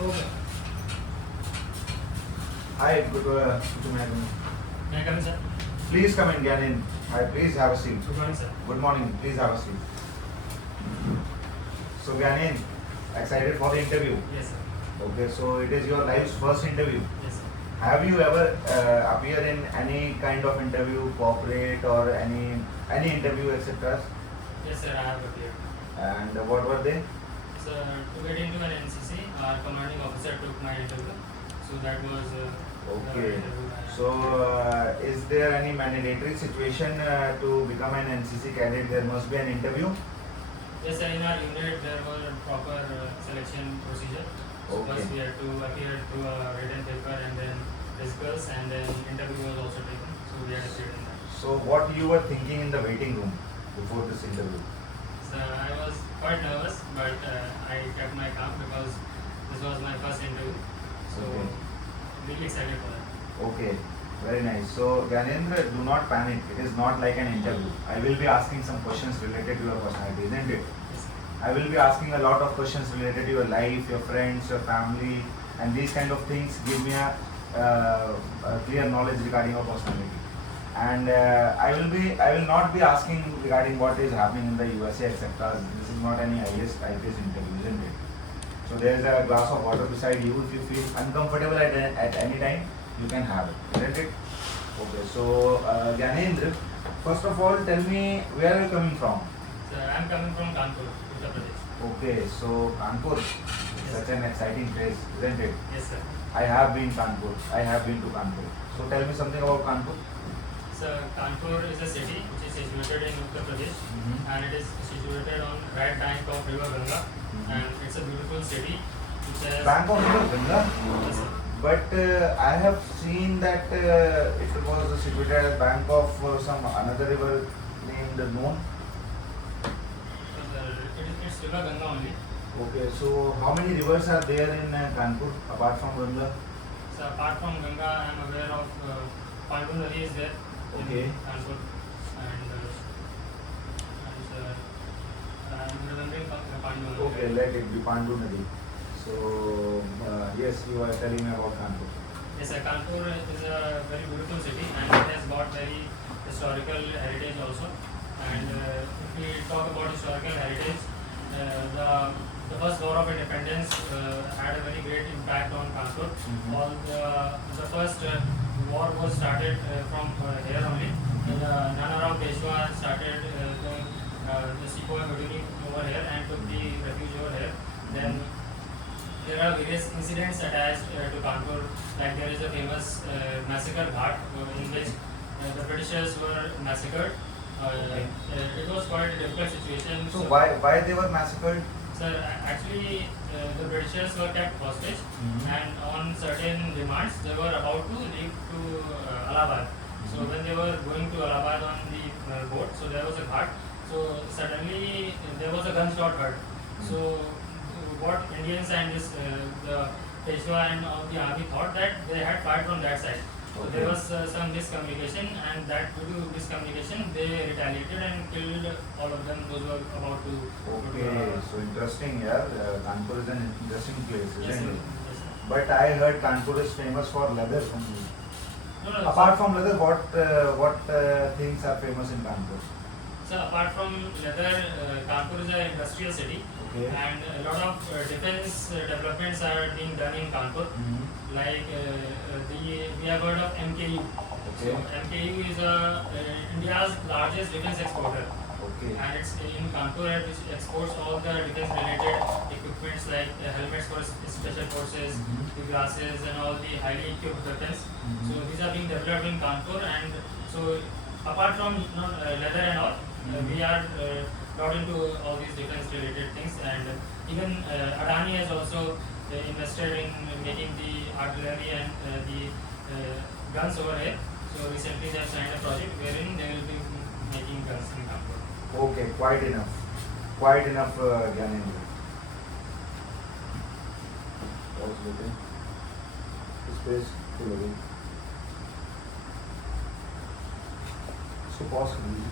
Okay. Hi, good morning. May I come in, sir? Please come in, Gyanin. Hi, please have a seat. Good morning, sir. Good morning. Please have a seat. So, Gyanin, excited for the interview? Yes, sir. Okay, so it is your life's first interview. Yes, sir. Have you ever appeared in any kind of interview, corporate or any interview, etc.? Yes, sir. I have appeared. And what were they? So to get into an NCC, our commanding officer took my interview. So that was the Okay. interview. So, is there any mandatory situation to become an NCC cadet? There must be an interview. Yes, sir. In our unit, there was a proper selection procedure. So Okay. first we had to appear through a written paper and then physicals and then interview was also taken. So we had appeared in that. So, what you were thinking in the waiting room before this interview? So I was quite nervous, but I kept my calm because this was my first interview. So Okay. really excited for that. Okay, very nice. So, Gyanendra, do not panic. It is not like an interview. I will be asking some questions related to your personality, isn't it? Yes, sir. I will be asking a lot of questions related to your life, your friends, your family, and these kind of things give me a clear knowledge regarding your personality. And I will not be asking regarding what is happening in the USA, etc. This is not any IPS interview, isn't it? So there is a glass of water beside you. If you feel uncomfortable at any time, you can have it, isn't it? Okay. So Gyanendra, first of all, tell me where are you coming from? So I am coming from Kanpur, Uttar Pradesh. Okay, so Kanpur, such an exciting place, isn't it? Yes, sir. I have been Kanpur. I have been to Kanpur. So tell me something about Kanpur. So Kanpur is a city which is situated in Uttar Pradesh and it is situated on right bank of river Ganga and it's a beautiful city which has Bank of River Ganga. Yes, sir. But I have seen that it was situated as bank of some another river named Noon. It's river Ganga only. Okay, so how many rivers are there in Kanpur apart from Ganga? So apart from Ganga, I am aware of Pandu Nadi is there Okay. in Kanpur and I'm remembering Pandu Nadi. Okay, let it be Pandu Nadi. So yes, you are telling me about Kanpur. Yes, sir. Kanpur is a very beautiful city and it has got very historical heritage also. And if we talk about historical heritage, the first war of independence had a very great impact on Kanpur. All the first war was started from here only. Nana Rao Peshwa started the Sepoy mutiny over here and took the refuge over here. Then there are various incidents attached to Kanpur, like there is a famous massacre ghat in which the Britishers were massacred. Okay. It was quite a difficult situation. So why they were massacred? Sir, actually the Britishers were kept hostage and on certain demands they were about to leave to Allahabad. So when they were going to Allahabad on the boat, so there was a ghat. So suddenly there was a gunshot heard. So what Indians and the Peshwa and all the army thought that they had fired from that side. So there was some miscommunication and that due to miscommunication they retaliated and killed all of them those who were about to Okay, so interesting, yeah. Kanpur is an interesting place, Yes, isn't sir. it? Yes, sir. But I heard Kanpur is famous for leather only. No, Apart from leather, what things are famous in Kanpur? so apart from leather, Kanpur is an industrial city Okay. and a lot of defense developments are being done in Kanpur. Like we have heard of MKU. Okay. So MKU is India's largest defense exporter. Okay. And it's in Kanpur which exports all the defense related equipments like helmets for special forces, the glasses and all the highly equipped weapons. So these are being developed in Kanpur and so apart from leather and all, we are got into all these defense related things and even Adani has also invested in making the artillery and the guns over here. So recently they have signed a project wherein they will be making guns in Kanpur. Okay, quite enough. Quite enough, Gyanendra. Pause लेते हैं. Space full हो गई. इसको pause कर दीजिए.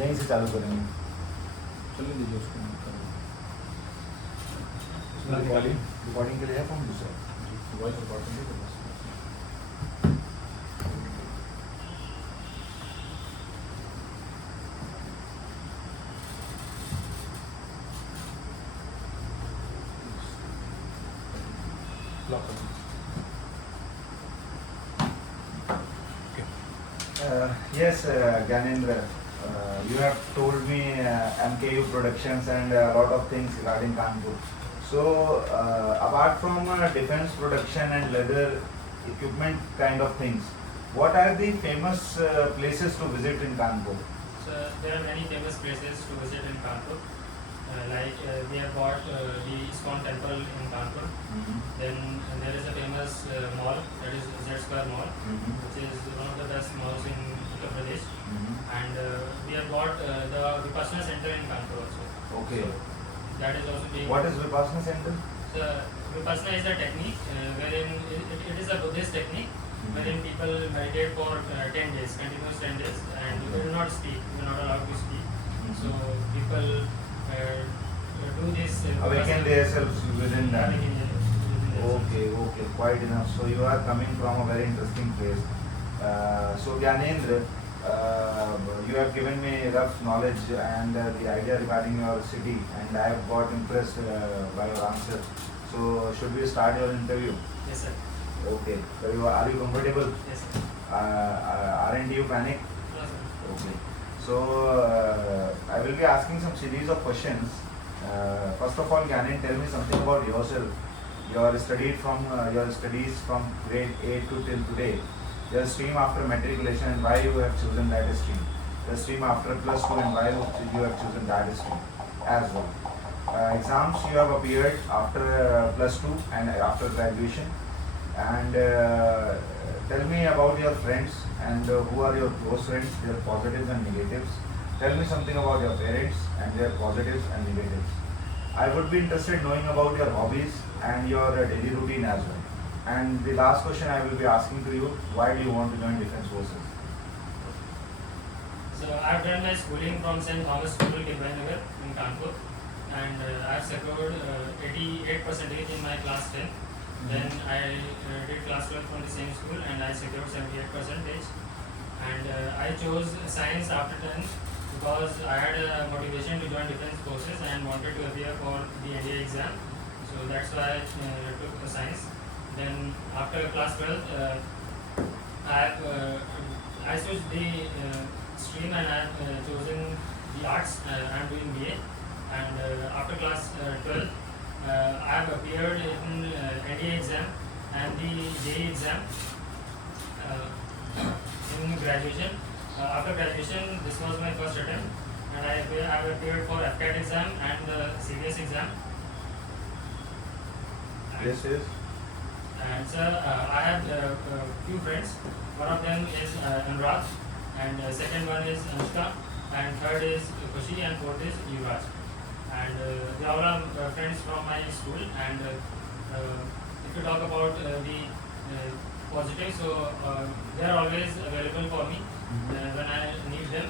यहीं से चालू करेंगे. चलने दीजिए उसको मत करो। रिकॉर्डिंग के लिए है फोन दूसरा वॉइस रिकॉर्ड करने के बस लॉक कर Yes, Gyanendra, you have told me MKU Productions and a lot of things regarding Kanpur. So, apart from defense production and leather equipment kind of things, what are the famous places to visit in Kanpur? So there are many famous places to visit in Kanpur. We have got the ISKCON temple in Kanpur. Then there is a famous mall, that is Z Square Mall, which is one of the best malls in Uttar Pradesh. And we have got the Vipassana Center in Kanpur also. Okay. So that is also being. What is Vipassana Center? So Vipassana is a technique wherein it is a Buddhist technique wherein people meditate for 10 days, continuous 10 days, and you do not speak, you are not allowed to speak. So people do this. Awaken themselves within that. Awaken within themselves. Okay, quite enough. So you are coming from a very interesting place. So Gyanendra, you have given me rough knowledge and the idea regarding your city, and I have got impressed by your answer. So should we start your interview? Yes, sir. Okay. So are you comfortable? Yes, sir. Aren't you panic? No, sir. Okay. So I will be asking some series of questions. First of all, Gyanen, tell me something about yourself. Your studies from grade 8 to till today. Your stream after matriculation and why you have chosen that stream. The stream after plus 2 and why you have chosen that stream as well. Exams you have appeared after plus 2 and after graduation. And tell me about your friends and who are your close friends, their positives and negatives. Tell me something about your parents and their positives and negatives. I would be interested knowing about your hobbies and your daily routine as well. And the last question I will be asking to you, why do you want to join Defence Forces? So I've done my schooling from St. Thomas School, Gibanagar in Kanpur, and I've secured 88% in my class 10. Then I did class 12 from the same school and I secured 78%. And I chose science after 10 because I had a motivation to join Defence Forces and wanted to appear for the NDA exam. So that's why I took science. Then after class 12, I switched the stream and I have chosen the arts. I am doing BA. And after class 12, I have appeared in NDA exam and the JEE exam in graduation. After graduation, this was my first attempt, and I have appeared for FCAT exam and the CBS exam. Yes. And sir, I have few friends. One of them is Anurag, and second one is Anushka, and third is Khushi, and fourth is Yuvraj. And they all are friends from my school. And if you talk about the positives, so they are always available for me when I need them,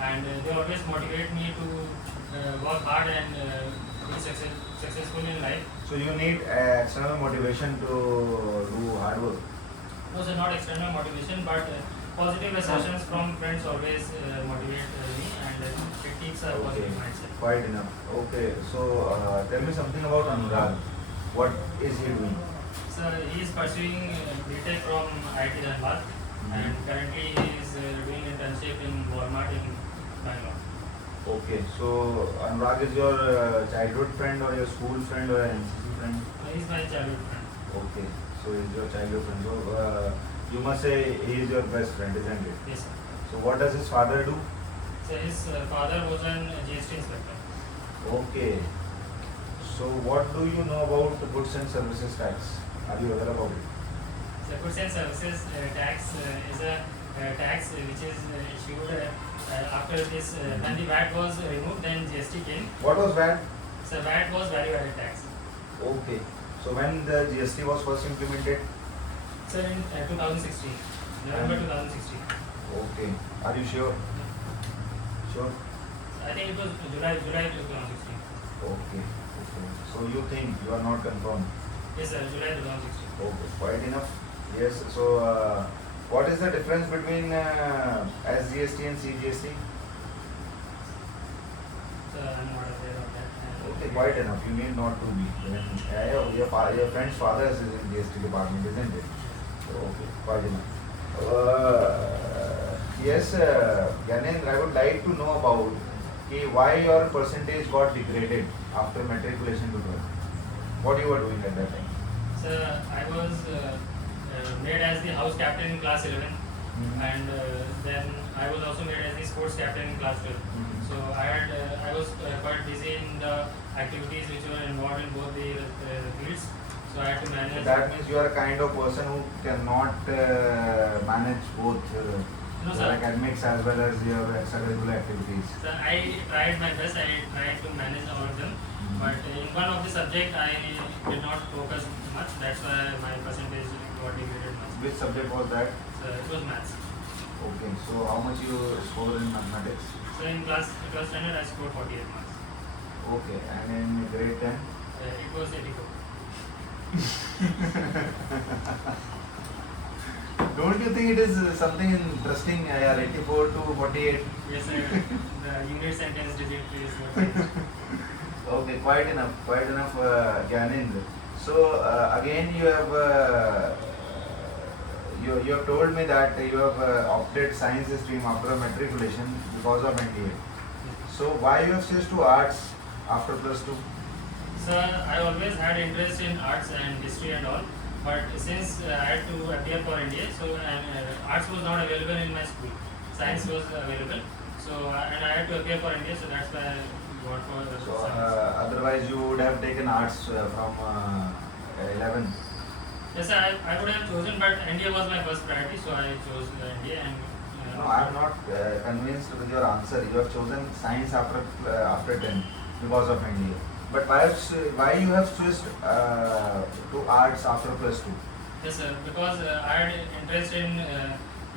and they always motivate me to work hard and be successful in life. So you need external motivation to do hard work. No, sir, not external motivation, but positive assertions from friends always motivate me, and it keeps a positive mindset. Quite enough. Okay, so tell me something about Anurag. What is he doing? So he is pursuing BTech from IIT Dhanbad, and currently he is doing internship in Walmart in Bangalore. Okay, so Anurag is your childhood friend or your school friend or an NCC friend? He is my childhood friend. Okay, so he is your childhood friend. So you must say he is your best friend, isn't it? Yes, sir. So what does his father do? So his father was an GST inspector. Okay. So what do you know about the goods and services tax? Are you aware about it? So goods and services tax is a tax which is issued after this. When the VAT was removed, then GST came. What was VAT? So VAT was value added tax. Okay. So when the GST was first implemented? So in 2016, November 2016. Okay. Are you sure? Sure. I think it was July 2016. Okay. So you think you are not confirmed? Yes, sir. July 2016. Okay, quite enough. Yes. So what is the difference between SGST and CGST? So I'm not aware of that. Okay, quite enough. You need not to be. Your friend's father is in GST department, isn't it? Okay, quite enough. Yes, Gyanendra, I would like to know about why your percentage got degraded after matriculation to 12. What you were doing at that time? So I was made as the house captain in class 11, and then I was also made as the sports captain in class 12. So I was quite busy in the activities which were involved in both the fields. So I had to manage. That means you are a kind of person who cannot manage both No, your sir. academics as well as your extracurricular activities. So I tried my best. I tried to manage all of them, but in one of the subject I did not focus much. That's why my percentage got degraded much. Which subject was that? So it was maths. Okay, so how much you score in mathematics? So in class standard I scored 48 marks. Okay, and in grade 10? It was 84. Don't you think it is something interesting? 84 to 48. Yes, sir. The unit sentence digit is what it is. Okay, quite enough, Gyanendra. So again, you have told me that you have opted science stream after matriculation because of NDA. So why you have switched to arts after plus two? So I always had interest in arts and history and all, but since I had to appear for NDA, so arts was not available in my school. Science was available, so and I had to appear for NDA, so that's why I got for So science. otherwise you would have taken arts from 11. Yes, sir, I would have chosen, but NDA was my first priority, so I chose NDA and. No, I am not convinced with your answer. You have chosen science after 10 because of NDA. But why you have switched to arts after plus two? Yes, sir, because I had interest in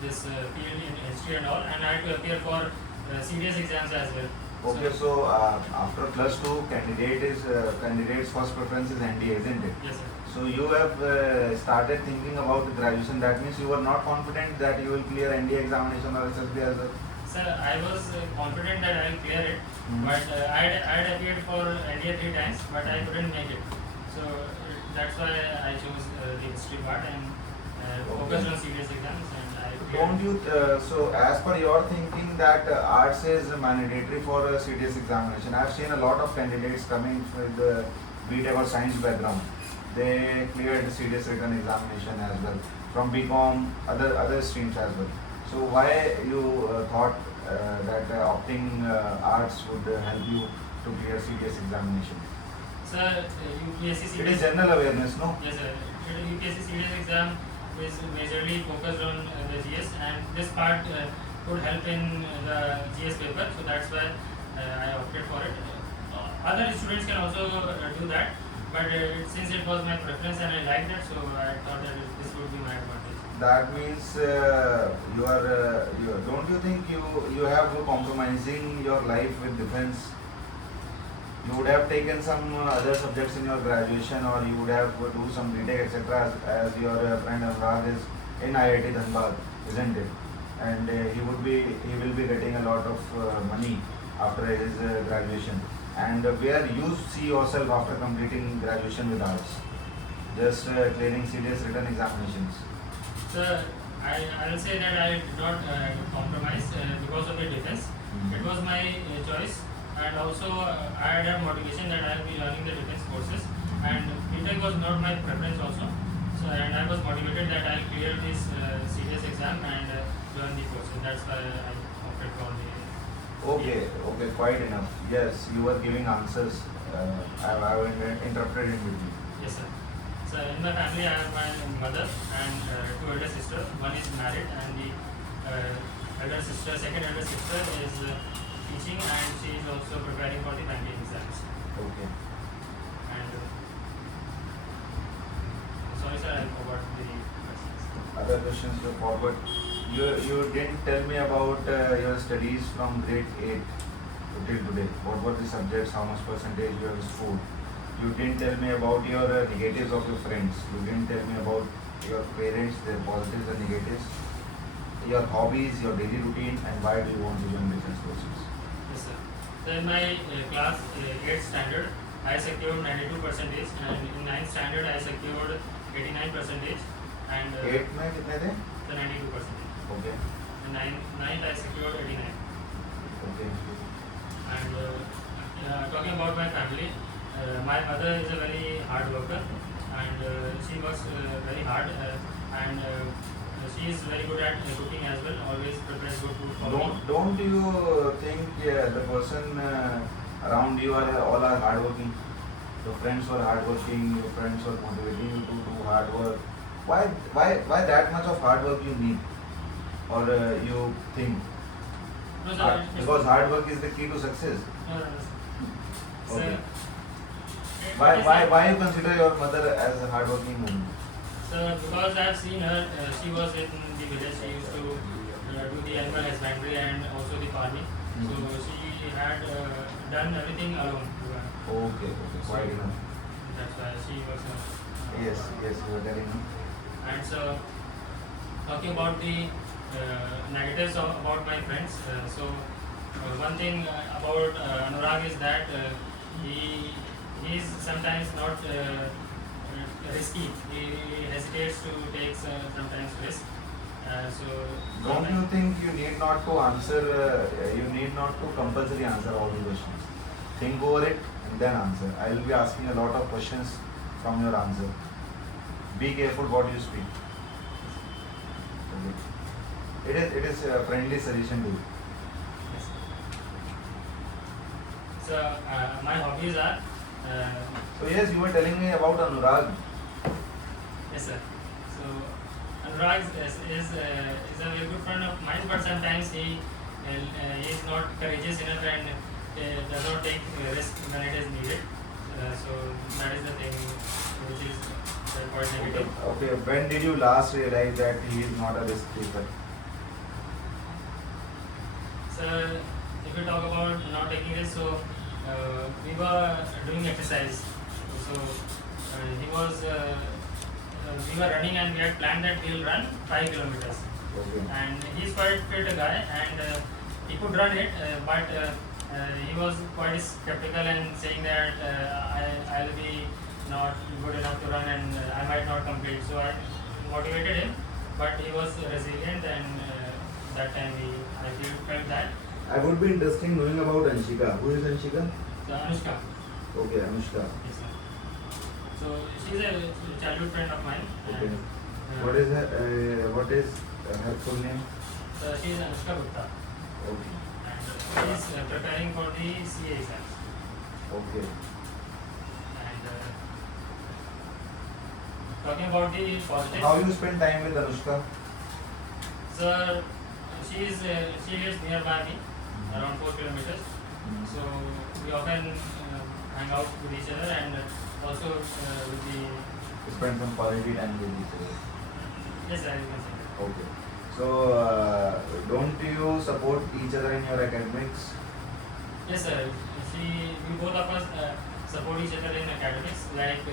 this field in history and all, and I had to appear for serious exams as well. Okay, so after plus two, candidate's first preference is NDA, isn't it? Yes, sir. So you have started thinking about the graduation. That means you were not confident that you will clear NDA examination or SSB as well. Sir, I was confident that I will clear it, but I had appeared for NDA 3 times, but I couldn't make it. So that's why I chose the history part and focused on serious exams, and I cleared. Don't you? So as per your thinking that arts is mandatory for a CDS examination. I have seen a lot of candidates coming with whatever science background. They cleared CDS written examination as well from BCom, other streams as well. So why you thought that opting arts would help you to clear CDS examination? Sir, UPSC It is serious. general awareness, no? Yes, sir. UPSC serious exam is majorly focused on the GS, and this part could help in the GS paper. So that's why I opted for it. Other students can also do that, but since it was my preference and I liked it, so I thought that this would be my advantage. That means don't you think you have compromising your life with defense? You would have taken some other subjects in your graduation, or you would have do some BTech etc. As your friend Anurag is in IIT Dhanbad, isn't it? And he will be getting a lot of money after his graduation. And where you see yourself after completing graduation with arts, just clearing serious written examinations. So I'll say that I did not compromise because of the defense. It was my choice, and also I had a motivation that I will be learning the defense courses, and BTech was not my preference also. So and I was motivated that I'll clear this serious exam and learn the courses. That's why I opted for the. Okay, quite enough. Yes, you were giving answers. I have interrupted in between. Yes, sir. So in my family, I have my mother and 2 elder sisters. One is married, and the second elder sister is teaching, and she is also preparing for the banking exams. Okay. And sorry, sir, I forgot the questions. Other questions to forward. You didn't tell me about your studies from grade 8 till today. What were the subjects? How much percentage you have scored? You didn't tell me about your negatives of your friends. You didn't tell me about your parents, their positives and negatives, your hobbies, your daily routine, and why do you want to join defense forces? Yes, sir. So in my class 8th standard, I secured 92%, and in 9th standard I secured 89%, and 8 में कितने थे? the 92%. Okay. In 9th I secured 89. Okay. And talking about my family, my mother is a very hard worker, and she works very hard, and she is very good at cooking as well. Always prepares good food for me. Don't you think the person around you are all are hardworking? Your friends were hardworking. Your friends were motivating you to do hard work. Why that much of hard work you need, or you think? No, sir, Because hard work is the key to success. no, no, no. So, Okay. it- Why it is why like- why you consider your mother as a hardworking woman? So because I have seen her, she was in the village. She used to do the animal husbandry and also the farming. Mhm. So she had done everything alone. Okay, quite enough. That's why she was. Yes, you were telling me. And so talking about the negatives about my friends. So one thing about Anurag is that he is sometimes not risky. He hesitates to take sometimes risk. So Don't you think you need not to answer? You need not to compulsory answer all the questions. Think over it and then answer. I will be asking a lot of questions from your answer. Be careful what you speak. Okay. It is a friendly suggestion to you. Yes. So my hobbies are So yes, you were telling me about Anurag. yes, sir. So Anurag is a very good friend of mine, but sometimes he is not courageous enough and does not take risk when it is needed. So that is the thing which is quite negative. Okay. When did you last realize that he is not a risk taker? So if we talk about not taking risk, so we were doing exercise. So he was we were running and we had planned that we will run 5 kilometers. Okay. And he's quite fit a guy, and he could run it, but he was quite skeptical and saying that I'll be not good enough to run and I might not complete. So I motivated him, but he was resilient, and that time I felt that. I would be interested in knowing about Anshika. Who is Anshika? So Anushka, Okay, Anushka. yes, sir. So she's a childhood friend of mine. Okay. And, What is her full name? So she is Anushka Gupta, Okay. and she is preparing for the CA exams. Okay. And talking about the positives. How you spend time with Anushka? So she lives nearby me, around 4 kilometers. So we often hang out with each other, and also with the Spend some quality time with each other. yes, I can say that. Okay. So don't you support each other in your academics? Yes, sir. We both of us support each other in academics. Like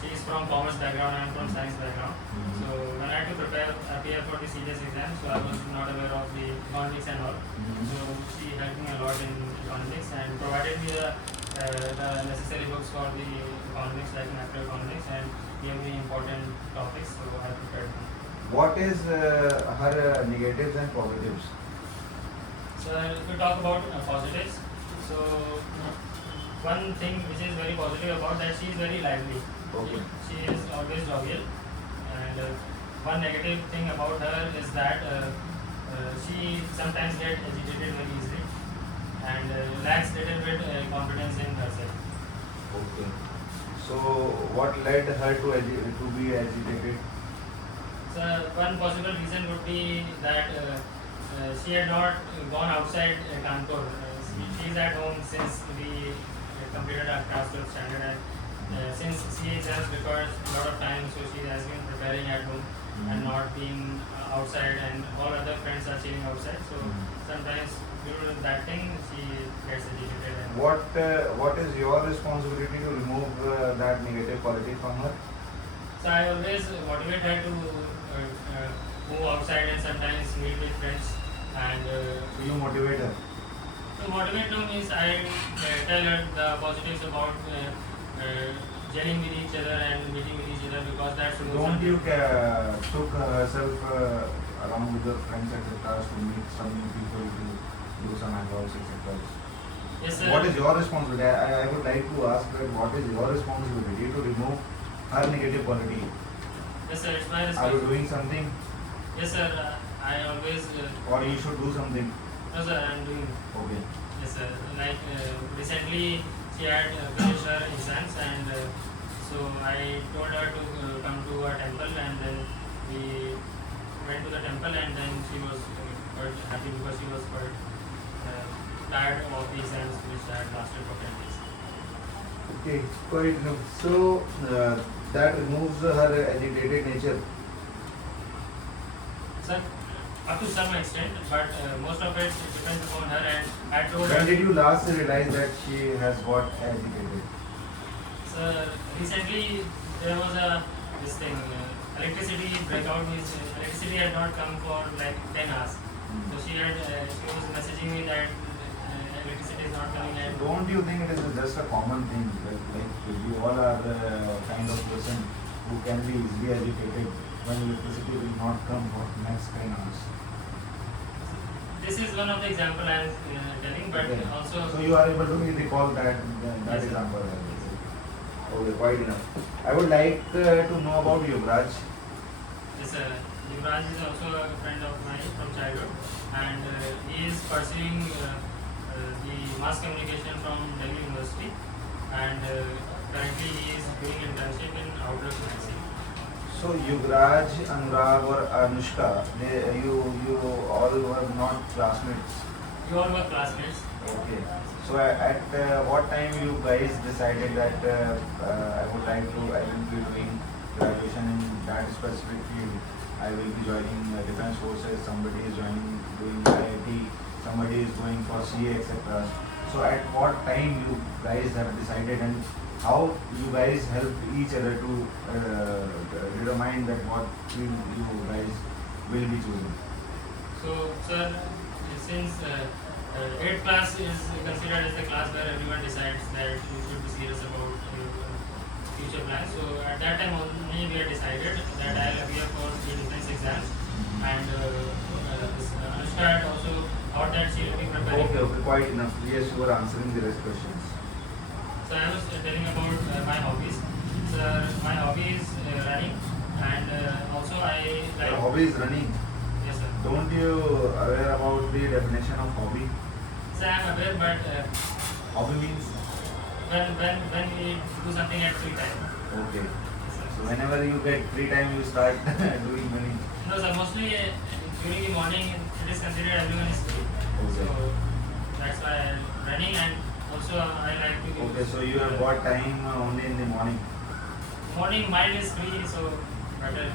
she is from commerce background, I am from science background. Mhm. So when I had to appear for the serious exam, so I was not aware of the economics and all. Mhm. So she helped me a lot in economics and provided me the necessary books for the economics, like macroeconomics, and gave me important topics. So I prepared them. What is her negatives and positives? So if we talk about positives, so one thing which is very positive about that, she is very lively. Okay. She is always jovial, and one negative thing about her is that she sometimes gets agitated very easily and lacks little bit confidence in herself. Okay. So what led her to be agitated? So one possible reason would be that she had not gone outside Kanpur. She is at home since we completed our class 12 standard, and since CA exams requires a lot of time, so she has been preparing at home and not being outside, and all other friends are chilling outside. So sometimes due to that thing, she gets agitated. And What is your responsibility to remove that negative quality from her? so I always motivate her to move outside and sometimes meet with friends. And You motivate her. to motivate her means I tell her the positives about gelling with each other and meeting with each other, because that's the most Don't you important. took herself along with your friends etc. to meet some new people to do some hangovers etc. Yes, sir. What is your responsibility? I would like to ask that what is your responsibility to remove her negative quality? Yes, sir. It's my Are you responsibility. doing something Yes, sir. I always. or you should do something? No, sir. I'm doing. Okay. Yes, sir. Like recently, she had finished her exams, and so I told her to come to a temple, and then we went to the temple, and then she was quite happy because she was quite tired of the exams which had lasted for 10 days. Okay, quite enough. So that removes her agitated nature. Sir, up to some extent, but most of it depends upon her, and I told When her. did you last realize that she has got agitated? So recently there was a this thing electricity breakout, which electricity had not come for like 10 hours. So she was messaging me that electricity is not coming, and Don't you think it is just a common thing? Like you all are the kind of person who can be easily agitated when electricity will not come for next 10 hours. this is one of the example I am telling, but Okay. also So you are able to recall that Yes, sir. example. Okay, quite enough. I would like to know about Yuvraj. this Yuvraj is also a friend of mine from childhood, and he is pursuing the mass communication from Delhi University, and currently he is doing internship in Outlook magazine. So Yuvraj, Anurag or Anushka, you all were not classmates. You all were classmates. Okay. So at what time you guys decided that I will be doing graduation in that specific field. I will be joining defense forces. Somebody is doing IIT. Somebody is going for CA, etc. So at what time you guys have decided, and how you guys help each other to determine that what field you guys will be choosing? So, sir, since 8th class is considered as the class where everyone decides that you should be serious about your future plans. So, at that time only we had decided that I will appear for the defense exams, and Anushka had also thought that she will be preparing. Okay, quite enough. Yes, you were answering the rest questions. So, I was telling about my hobbies. So, my hobby is running, and also I like. Your hobby is running. Yes, sir. Don't you aware about the definition of hobby? So, I am aware, but Hobby means when we do something at free time. okay. Yes, sir. So whenever you get free time, you start doing many. No, sir. Mostly during the morning, it is considered everyone is free. Okay. So that's why I'm running, and also I like to. Okay, so you have got time only in the morning. Morning mind is free, so better.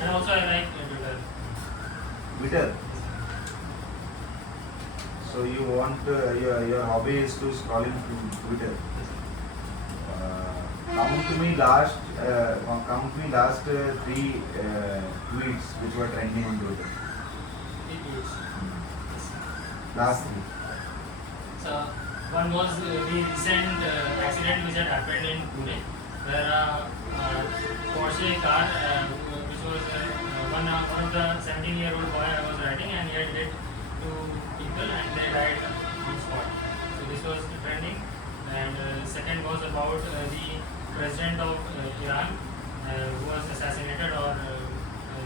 And also I like Twitter. Twitter. So you want your hobby is to scrolling through Twitter. Count me last 3 tweets which were trending on Twitter. Last 3. So one was the recent accident which had happened in Pune, where a Porsche car, which was one of the 17-year-old boy I was riding, and he had hit 2 people and they died on spot. So this was trending. And second was about the president of Iran, who was assassinated, or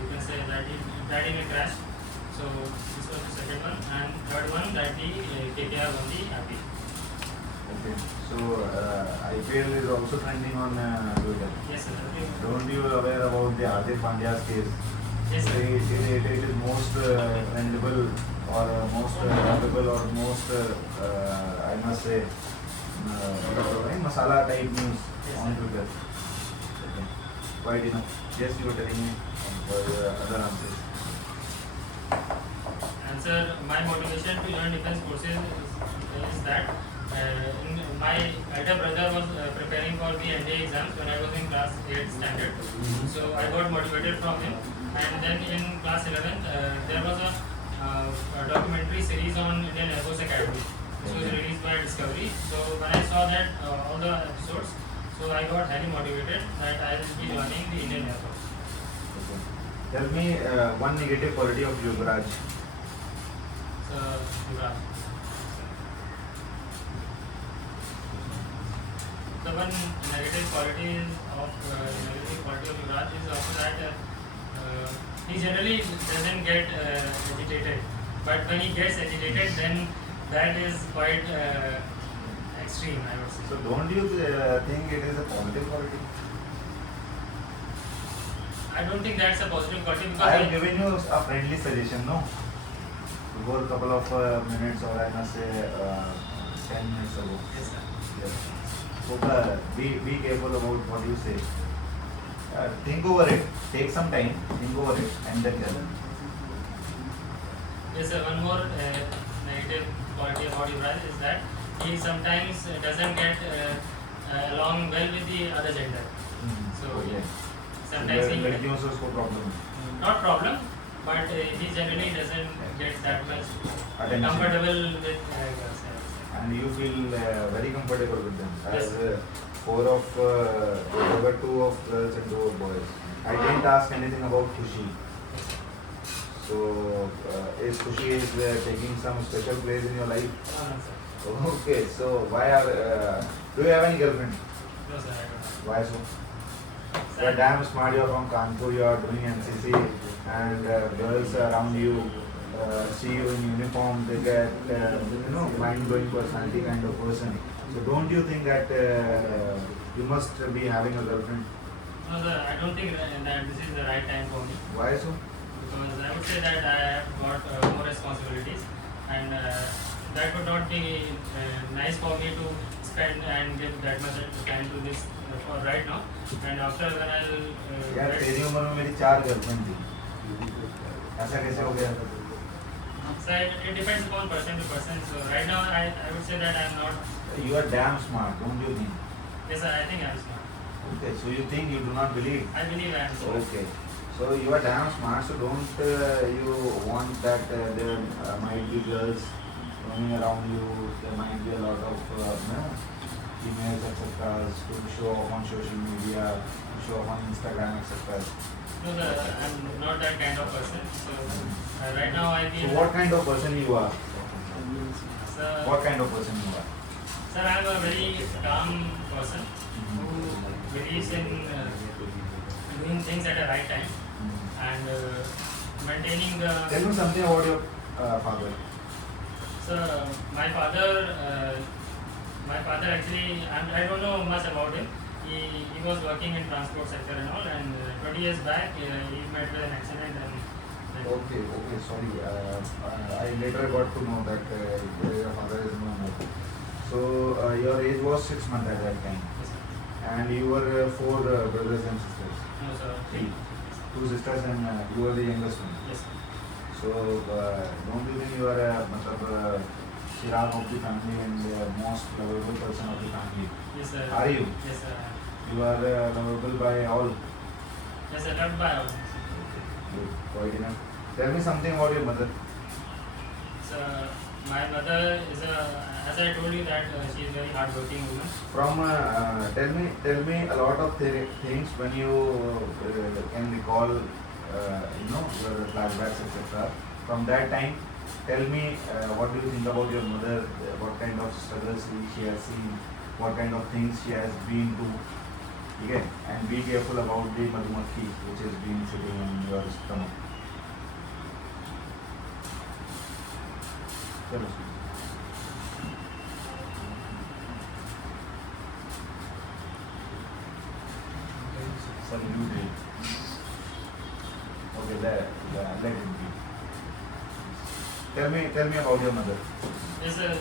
you can say that he died in a crash. So this was the second one, and third one that the KKR won the IPL. Okay. So IPL is also trending on Twitter. Yes, sir. Don't you aware about the Hardik Pandya's case? Yes, sir. It is most trendable or most lovable or most I must say masala type news Yes, on sir. Twitter. Okay. Quite enough. Yes, you were telling me for other answers. And answer, my motivation to join defense forces is that in my elder brother was preparing for the NDA exams when I was in class 8 standard. So I got motivated from him. And then in class 11th, there was a documentary series on Indian Air Force Academy. This was released by Discovery. So when I saw that all the episodes, so I got highly motivated that I will be joining the Indian Air Force. Okay. Tell me one negative quality of Yuvraj. So, Yuvraj. The one negative quality of Yuvraj is also that he generally doesn't get agitated, but when he gets agitated, then that is quite extreme, I would say. So don't you think it is a positive quality? I don't think that's a positive quality because I have given you a friendly suggestion, no? Before a couple of minutes, or I must say 10 minutes ago. Yes, sir. Yes. So be careful about what you say. Think over it. Take some time. Think over it, and then tell. Yes, sir. One more negative quality about Yuvraj is that he sometimes doesn't get along well with the other gender. So Okay. sometimes he लड़कियों से उसको problem है. not problem, but he generally doesn't get that much Attention. comfortable with girls. I would say. And you feel very comfortable with them. Yes. As there were 2 of girls and 2 of boys. I didn't ask anything about Khushi. So is Khushi taking some special place in your life? No, no, sir. Okay. So why are do you have any girlfriend? No, sir, I don't have. Why so? Sir, You are damn smart. You are from Kanpur. You are doing NCC, and girls around you see you in uniform. They get mind-blowing personality kind of person. So don't you think that you must be having a girlfriend? no, sir, I don't think that this is the right time for me Why so? because I would say that I have got more responsibilities and that would not be nice for me to spend and give that much time to this for right now. And after when I'll यार get- तेरी उम्र में मेरी 4 girlfriend थी. ऐसा कैसे हो गया? So it depends upon person to person. So right now I would say that I'm not. You are damn smart, don't you think? Yes, sir, I think I'm smart. Okay, so you think you do not believe? I believe I'm smart. Okay. So you are damn smart, so don't you want that there might be girls roaming around you, there might be a lot of emails, etc. to show off on social media, to show off on Instagram, etc. No, sir, I'm not that kind of person. So right now I So feel. what kind of person you are? Sir, What kind of person you are? sir, I'm a very calm person who believes in doing things at the right time and maintaining the. Tell me something about your father. So my father actually, I don't know much about him. He was working in transport sector and all, and 20 years back he met with an accident and. Okay, sorry. I later got to know that your father is no more. So your age was 6 months at that time, Yes, sir. and you were 4 brothers and sisters. No, sir. 3. 2 sisters and you were the youngest one. Yes, sir. So don't you think you are a Chirag of the family and the most lovable person of the family? Yes, sir. Are you? Yes, sir. You are lovable by all. Yes, sir. Loved by all. Good, quite enough. Tell me something about your mother. So my mother is as I told you that she is a very hardworking woman. From tell me a lot of things when you can recall, your flashbacks, etc. From that time, tell me what do you think about your mother? What kind of struggles she has seen? What kind of things she has been to? Okay, and be careful about the madhumakhi which has been sitting in your stomach. चलो. Absolutely. Okay, let it be. Tell me about your mother. Yes, sir.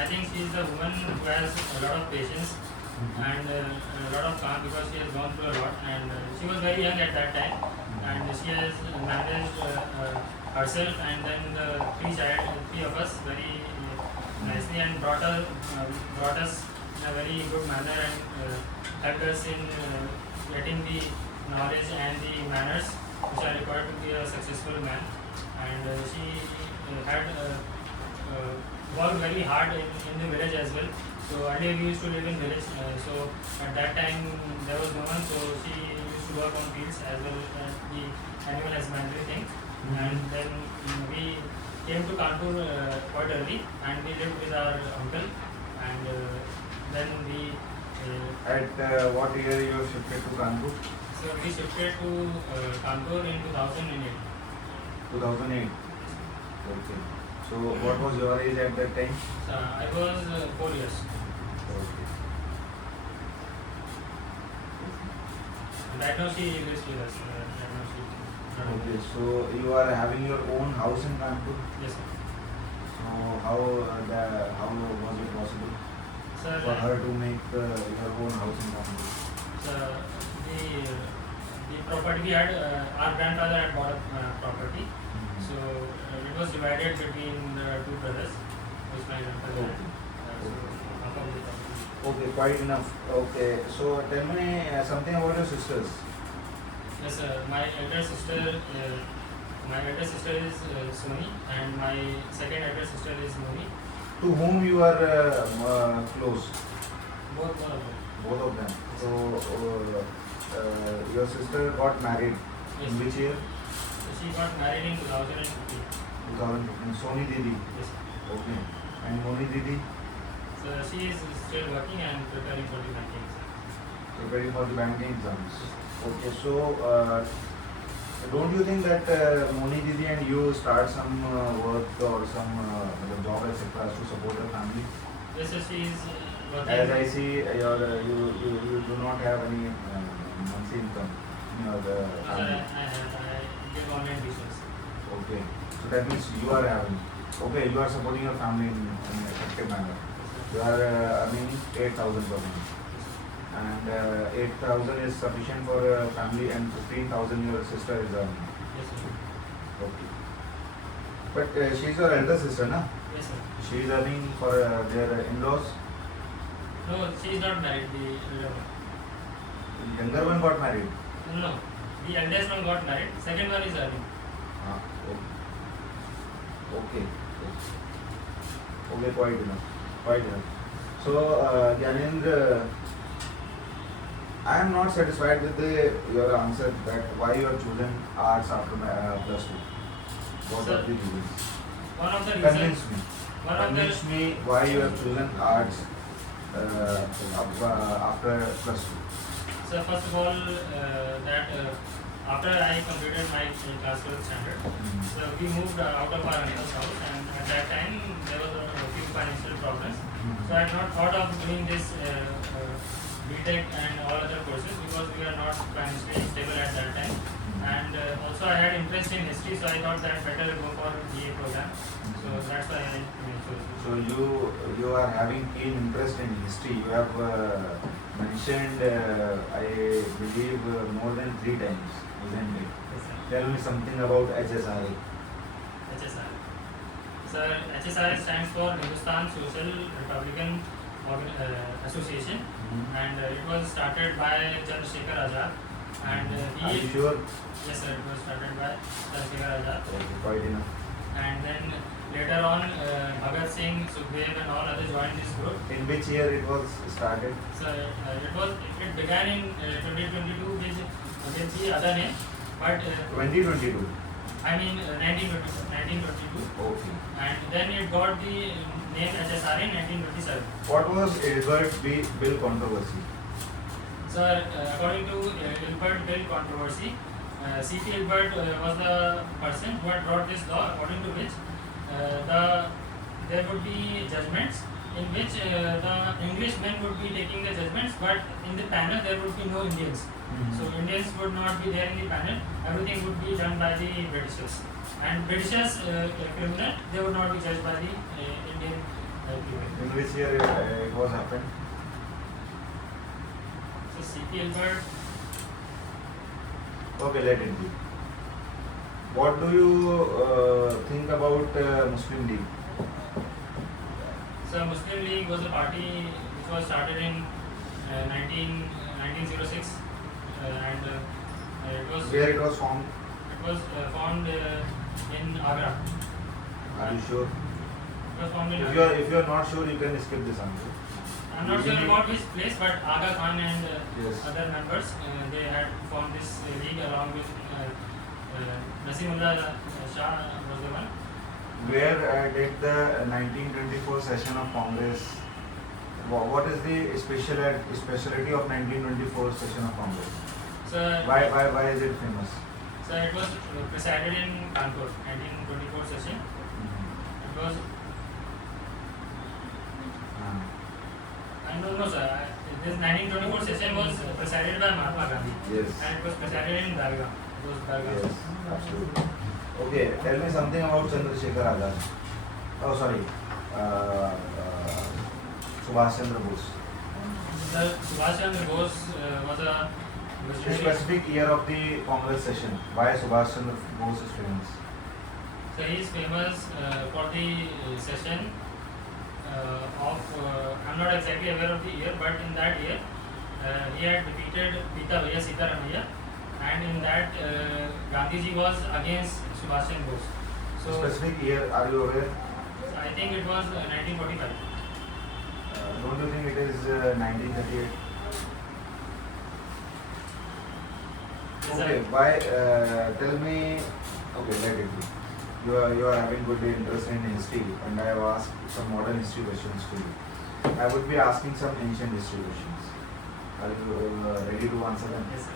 I think she is the woman who has a lot of patience and a lot of calm because she has gone through a lot and she was very young at that time and she has managed herself and then the three of us very nicely and brought us in a very good manner and helped us in getting the knowledge and the manners which are required to be a successful man. And she had worked very hard in the village as well. So earlier we used to live in village. So at that time there was no one. So she used to work on fields as well as the animal husbandry thing. And then we came to Kanpur quite early and we lived with our uncle. And then we At what year you shifted to Kanpur? so we shifted to Kanpur in 2008. 2008. Okay. So what was your age at that time? I was 4 years. Okay. Right now she lives with us. Right now she Okay. So you are having your own house in Kanpur. Yes, sir. So how was it possible Sir, for her to make your own house in Kanpur? the property we had, our grandfather had bought a property. So it was divided between two brothers, which my grandfather had. So half of the property. Okay, quite enough. Okay, so tell me something about your sisters. Yes, sir. My elder sister is Soni, and my second elder sister is Moni. To whom you are close? Both of them. Both of them. So your sister got married Yes. in which year? She got married in 2015. 2015. Soni Didi. Yes. Okay. And Moni Didi So she is still working and preparing for the banking exam. preparing for the banking exams. Okay, so don't you think that Moni Didi and you start some work or some job etc. to support your family? Yes, sir, she is working. As I see, you do not have any monthly income in your family. I give online tuitions. Okay, so that means you are having. Okay, you are supporting your family in an effective manner. You are earning 8,000 per month, and 8,000 is sufficient for a family, and 15,000 your sister is earning. Yes, sir. Okay, but she is your elder sister, na? Yes, sir. She is earning for their in-laws. No, she is not married. The elder one. Younger one got married. No, the eldest one got married. Second one is earning. Ah, okay. Okay, quite enough. Quite enough. So, Gyanendra, I am not satisfied with your answer that why you have chosen arts after plus two. What Sir, are the reasons? One of the reasons. Convince me. One of the Convince me why you have chosen arts after plus two. So first of all, that after I completed my class 12th standard, so we moved out of our uncle's house, and at that time there was a few financial problems. So I had not thought of doing this BTech and all other courses because we were not financially stable at that time. And also I had interest in history, so I thought that better go for BA program. So that's why I chose it. So you are having keen interest in history. You have mentioned, I believe, more than 3 times, isn't it? Yes, sir. Tell me something about HSRA. HSR. Sir, HSR stands for Hindustan Social Republican Association, and it was started by Chandrasekhar Azad. And Are you sure? yes, sir, it was started by Chandrasekhar Azad. Okay, quite enough. And then later on, Bhagat Singh, Sukhdev, and all others joined this group. In which year it was started? So it began in 2022 with the other name, but 2022. I mean 1922, Okay. and then it got the name HSR in 1927. What was Ilbert Bill controversy? So according to Ilbert Bill controversy, C.P. Ilbert was the person who had brought this law, according to which there would be judgments in which the English men would be taking the judgments, but in the panel there would be no Indians. So Indians would not be there in the panel. Everything would be done by the Britishers, and Britishers criminal, they would not be judged by the Indian people. In which year it was happened? So C.P. Ilbert, Okay, let it be. What do you think about Muslim League? So Muslim League was a party which was started in 1906 and it was Where it was formed? formed in Agra. Are you sure? It was formed in If Agra. you are not sure, you can skip this answer. I'm not sure about which place, but Aga Khan and Yes. other members they had formed this league along with Nasimullah Shah was the one. Where did the 1924 session of Congress? What is the speciality of 1924 session of Congress? So Why is it famous? So it was presided in Kanpur, 1924 session. It was I don't know, sir. This 1924 session was presided by Mahatma Gandhi. Yes. And it was presided in Dargah. It was Dargah. Yes, absolutely. Okay, tell me something about Chandrasekhar Azad. Oh, sorry. Subhash Chandra Bose. The Subhash Chandra Bose was a The visionary. specific year of the Congress session. Why Subhash Chandra Bose is famous? So he is famous for the session of I'm not exactly aware of the year, but in that year he had defeated Pita Bhaiya Sitaramaiya, and in that Gandhiji was against Subhash Chandra Bose. So Specific year, are you aware? I think it was 1945. Don't you think it is 1938? Yes, Okay, sir. why? Tell me. Okay, let it be. You are having good interest in history, and I have asked some modern history questions to you. I would be asking some ancient history questions. Are you ready to answer them? Yes, sir.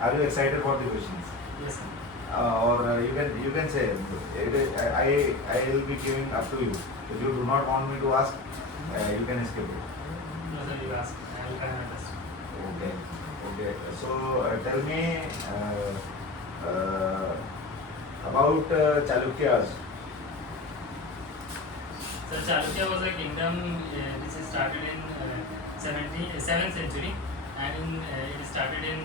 Are you excited for the questions? Yes, sir. Or you can say I will be giving up to you. If you do not want me to ask, you can skip it. No, sir, you ask. I will try my best. Okay. Okay. So tell me about Chalukyas. So Chalukya was a kingdom which started in 7th century, and it started in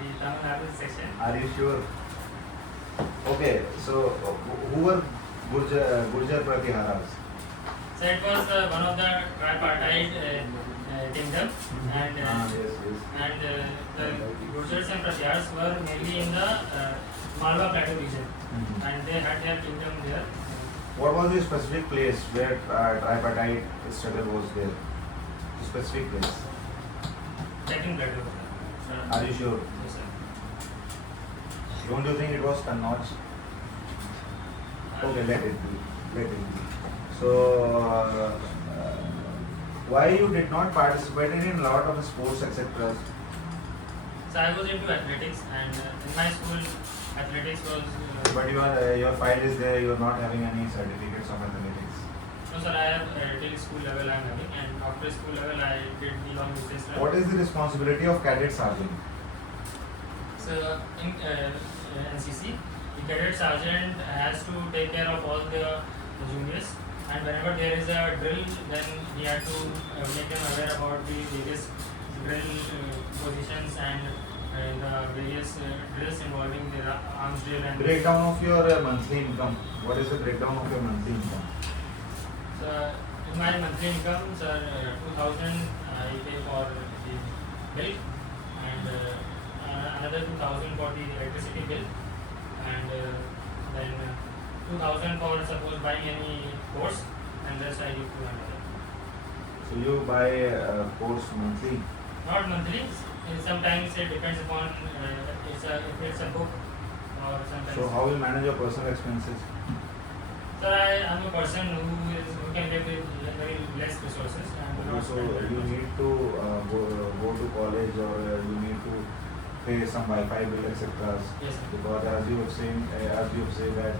the Tamil Nadu section. Are you sure? Okay. So who were Gurjar Pratiharas? So it was one of the tripartite kingdom, and Yes, yes. and the Gurjars and Pratihars were mainly in the Malwa Plateau region, and they had their kingdom there. What was the specific place where tripartite struggle was there? The specific place. Second Plateau. Are you sure? Yes, sir. Don't you think it was Kannauj? Okay, let it be. Let it be. So, why you did not participate in a lot of sports, etc.? So I was into athletics, and in my school, athletics was. But your file is there. You are not having any certificates of athletics. No, sir, I have till school level I am having, and after school level I did the long distance run. What is the responsibility of cadet sergeant? So in NCC, the cadet sergeant has to take care of all the juniors, and whenever there is a drill, then he had to make them aware about the various drill positions and the various drills involving the arms drill and. Breakdown of your monthly income. What is the breakdown of your monthly income? So in my monthly income, sir, 2,000 I pay for the bill, and another 2,000 for the electricity bill, and then 2,000 for suppose buying any course, and rest I give to my mother. So you buy course monthly. Not monthly. Sometimes it depends upon if it's a book or sometimes. So how you manage your personal expenses? Sir, I am a person who can live with very less resources and do not So spend very you much. need to go to college, or you need to pay some Wi-Fi bill, etc. Yes, sir. Because as you have said that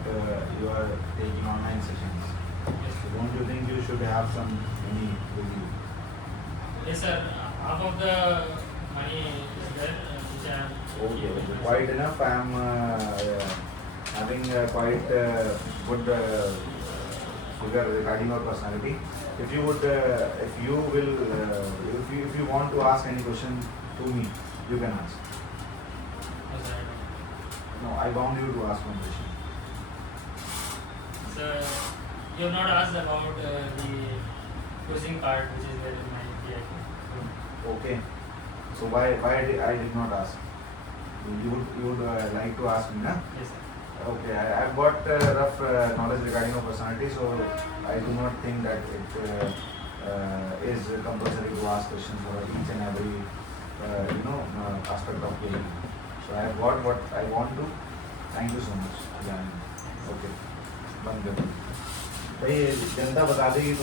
you are taking online sessions. Yes, So don't you think you should have some money with you? yes, sir. Half of the money is there, which I am. Okay, quite enough. I am having quite good figure regarding your personality. If you would, if you want to ask any question to me, you can ask. No, sir, I don't. No, I bound you to ask one question. So you have not asked about the quizzing part, which is there in my PIQ. Okay. So I did not ask? You would like to ask me, na? Yes, sir. Okay, I've got rough knowledge regarding your personality, so I do not think that it is compulsory to ask questions for each and every aspect of gaming. So I have got what I want to. Thank you so much. Okay, बंद कर दो। भाई जनता बता देगी तुम